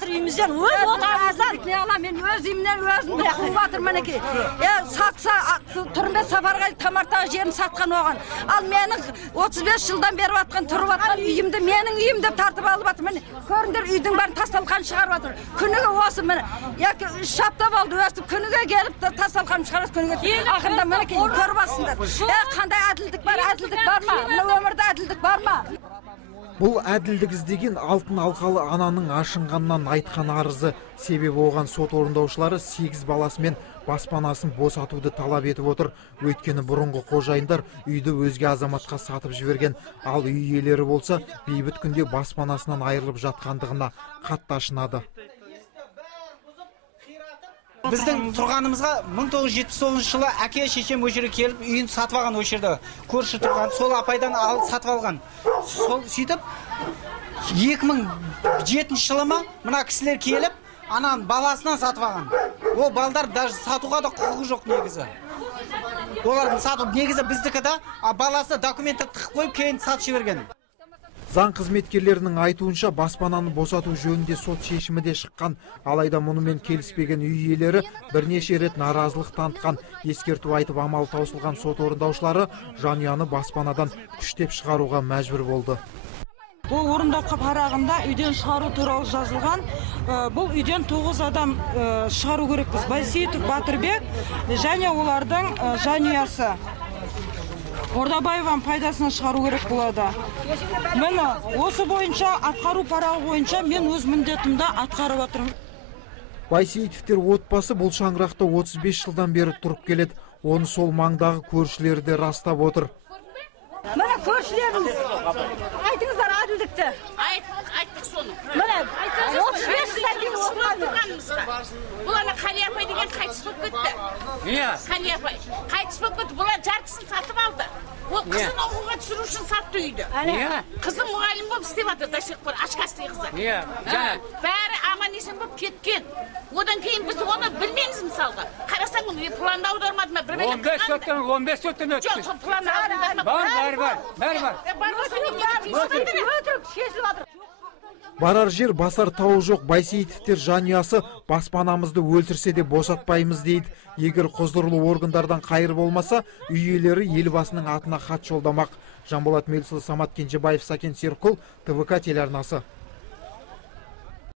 жатыр үйімізден, өз отанымыздан. Мен өз үйімнен өзім қуып жатыр мінекей. Сатса түрінде сапарға тамартағы жерін сатқан оған. Ал менің 35 жылдан бері жатқан тұрып жатқан үйімді менің үйім деп тартып алып жатыр. Міне көріңдер үйдің бәрін тасталқан шығарып жатыр. Күніге осы міне 3 апта болды өстіп күніге келіп тасталқан шығарып күніге. Ақырында мінекей көріп жатсыңдар. Қандай әділдік бар ма? Мына өмірде әділдік бар ма? Бұл әділдік іздеген алтын алқалы ананың ашынғаннан айтқан арызы. Себебі оған сот орындаушылары 8 баласымен баспанасын босатуды талап етіп отыр. Өйткені бұрынғы қожайындар үйді өзге азаматқа сатып жіберген. Ал үй иелері болса бейбіт күнде баспанасынан айырылып жатқандығына қатты ашынады. Біздің тұрғанымызға 1979 жылы әке шешем өшірі келіп үйін сатып алған өшірді. Көрші тұрған сол апайдан сатып алған. Сол сөйтіп 2007 жылы мына кісілер келіп ананың баласынан сатып алған. Ол балдар даже сатуға да құқығы жоқ негізі. Олардың сатып негізі біздікі да баласы документті тықып қойып кейін сатып жіберген. Заң қызметкерлерінің айтуынша баспананы босату жөнінде сот шешімі де шыққан. Алайда мұнымен келіспеген үй иелері бірнеше рет наразылық танытқан. Ескерту айтып амалы таусылған сот орындаушылары жанұяны баспанадан күштеп шығаруға мәжбүр болды. Бұл орындауға парағында үйден шығару туралы жазылған. Бұл үйден 9 адам шығару керекпіз. Байсейітов Батырбек және олардың жанұясы. Ордабаеваның пайдасына шығару керек болады. Мені осы бойынша атқару парағы бойынша мен өз міндетімді атқарып отырмын. Байсейітовтер отбасы бұл шаңырақта 35 жылдан бері тұрып келеді. Оны сол маңдағы көршілері де растап отыр. Міне көршілеріміз, айтыңыздар әділдікті. Айттық соны. Міне 35 жылдан кейін отырғанымызға. Бұл ана Қали апай деген қайтыс болып кетті. Қали апай қайтыс болып кетті. Бұлар жарқысын сатып алды. Ол қызын оқуға түсіру үшін сатты үйді. Қызым мұғалім болып істеп жатыр, до сих пор ашқасты қызы. Бәрі аман есен болып кеткен. Одан кейін біз оны білмейміз мысалға. Қарасаң планды аудармады ма? 15 өттен өтті. Жоқ, сол планды аудармады ма? Барар жер басар тауы жоқ. Байсейітовтер жанұясы баспанамызды өлтірсе де босатпаймыз дейді. Егер құзырлы органдардан қайыр болмаса, үй иелері елбасының атына хат жолдамақ. Жанболат Мелсұлы, Самат Кенжебаев, Сакен Серікұл, ТВК телеарнасы.